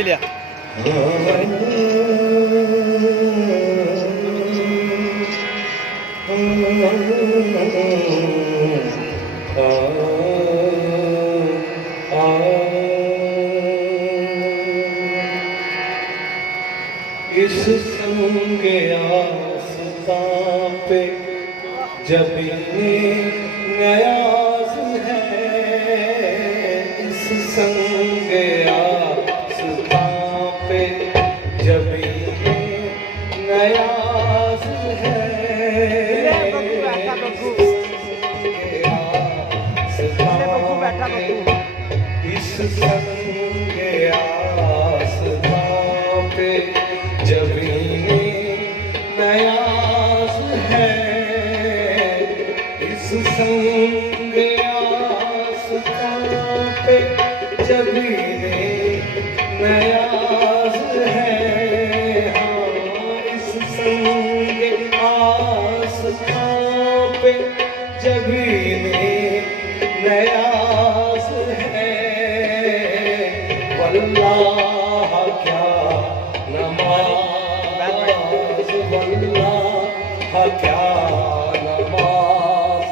भी लिया। इस संगे आस्था पे जब न्यास है, इस संगे आस्था पे जब न्यास है, इस संगे आस्था पे जब नयास है, इस संग आस्था पे जब नयास है, हाँ इस संग आस्था पे जब नयास है, वल्लाह क्या नमाज, वल्लाह क्या नमाज,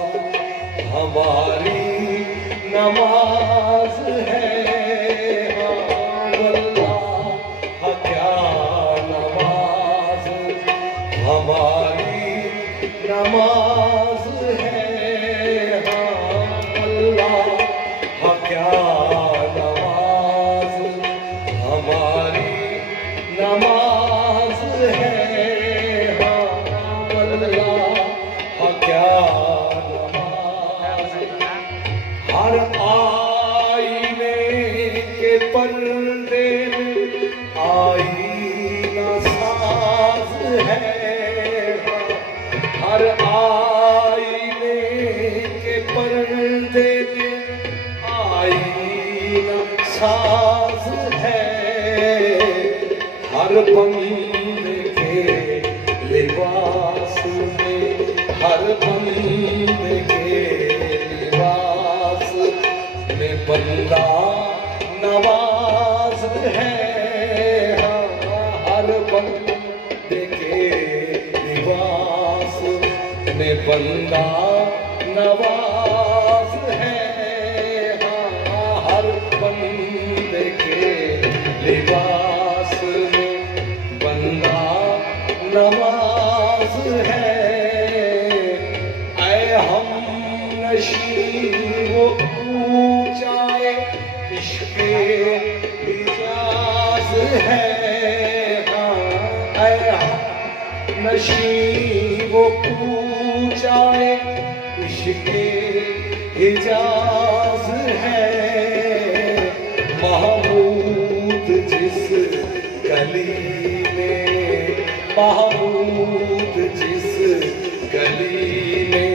हमारी नमाज है, वल्लाह क्या नमाज, हमारी नमाज है, वल्लाह क्या नमाज, हमारी नमाज है, क्या नमाज। हर आईने के पर्दे में आईना साज है, हर आईने के पर्दे में आईना साज है, हर बंदे के लिबास में, हर बंदे के लिबास में बंदा नवाज है, हर बंदे के लिबास में बंदा नवाज है, हर बंदे के लिबास में बंदा नवाज है, हम नशीबो ऊंचाए इश्क़े हिजाज है, हम नशीबो ऊंचाए इश्क़े हिजाज है, महमूद जिस गली में, महमूद जिस गली में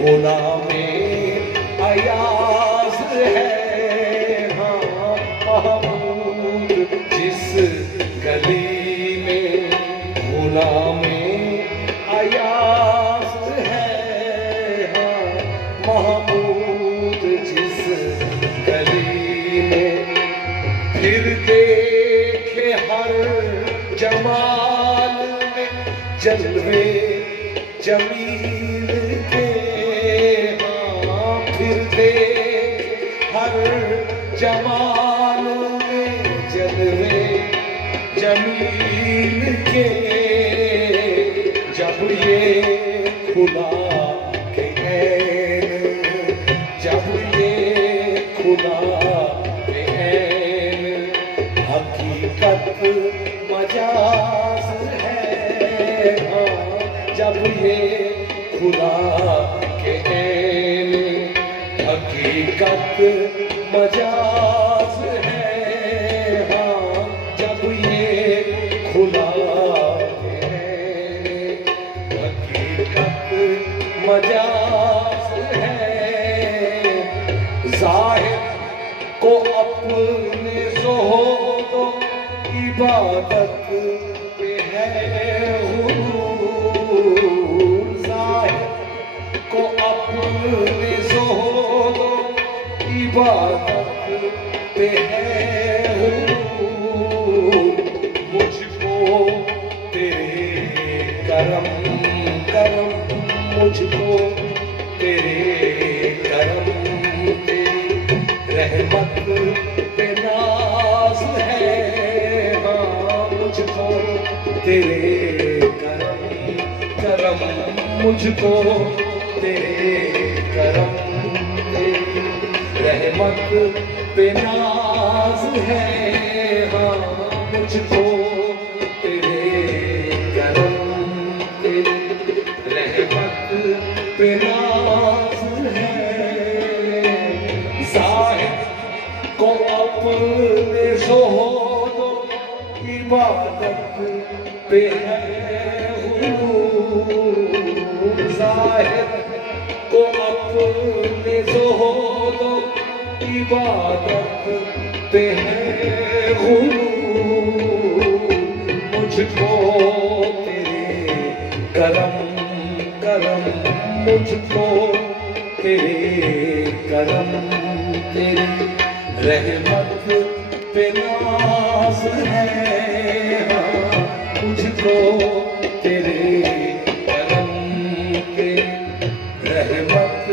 गुलामे अयाज है, हाँ महमूद जिस गली में गुलामे अयाज है, हाँ महमूद जिस गली में, फिर देखे हर जमाल में जलवे जमील के, हाँ फिर देख हर जमाल में जलवे जमील के, जब ये खुदा के ऐन, जब ये खुदा के ऐन हकीकत मजाज है, जब ये खुदा के ऐन हकीकत मजाज है, हाँ जब ये खुदा के ऐन हकीकत मजाज है, ज़ाहिर को अपने ज़ोहदो इबादत पे है हुरूर, ज़ाहिर को अपने ज़ोहदो इबादत मुझको तेरे करम, करम मुझको तेरे करम, तेरी रहमत पे नाज है। हाँ मुझको तेरे करम, तेरी रहमत पे नाज है। साहिब को अपने ज़ोहद इबादत पे है हुजूर। साहिब को अपने ज़ोहद इबादत पे है हुजूर। मुझको तेरे करम, करम मुझको तेरे करम, तेरी रहमत पे नाज है। हाँ मुझको तेरे करम के रहमत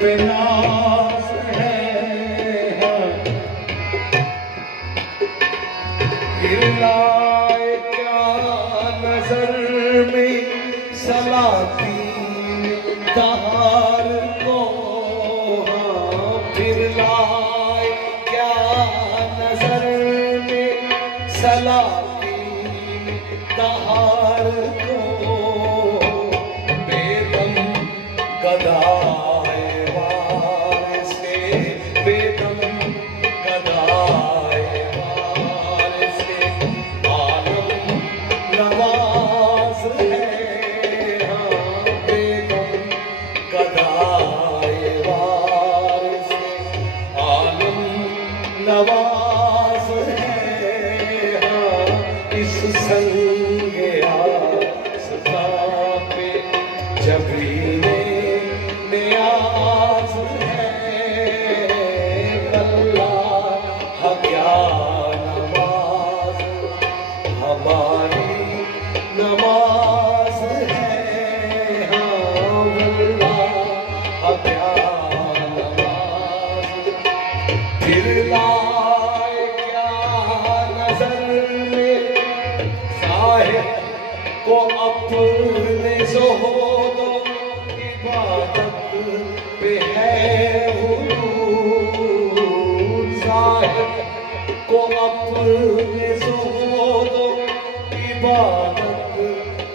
पे नाज है। हाँ फिर लाए क्या नजर में सलाती दहार को। हाँ फिर लाए क्या नजर में सलाती दहार को। बेदम गदाए वार से, बेदम गदाए वार से आलम नवाज है। हाँ बेदम गदाए वार से आलम नवाज है। हाँ इस संगे आस्था पे जबरीने नियाज है। अल्लाह क्या नमाज हमारी नमाज है। हाँ अल्लाह क्या नमाज। फिर लाए क्या नजर में साहिब को अपने ज़ोहद इबादत पे है हुजूर। साहिब को अपने ज़ोहद इबादत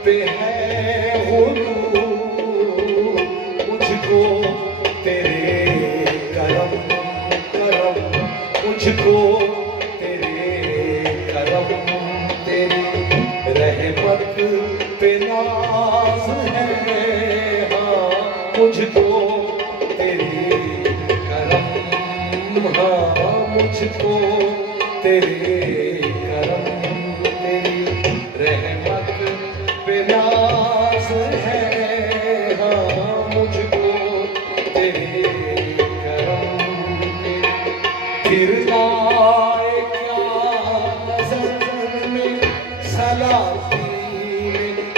पे है हुजूर। मुझको तेरे करम, करम मुझको तेरे करम, तेरी रहमत पे नाज है। हाँ मुझको तेरे करम, हाँ मुझको तेरे करम, तेरी रहमत पे नाज है। हाँ मुझको तेरे करम, फिर लाए क्या नजर में सलाती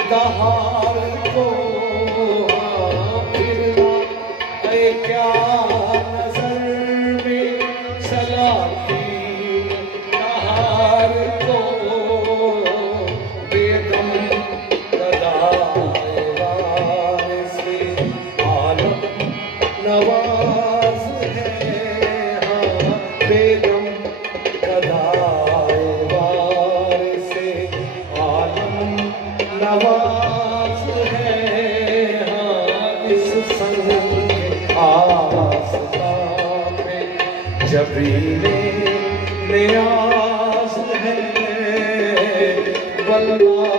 दहार को। हाँ फिर लाए क्या नजर में सलाती दहार को। बेदम गदाए वार से आलम नवाज है। हाँ बेगम गदाए वार से आलम नवाज है। हाँ इस संग आस्था पे जबरीने नियाज है। वल्लाह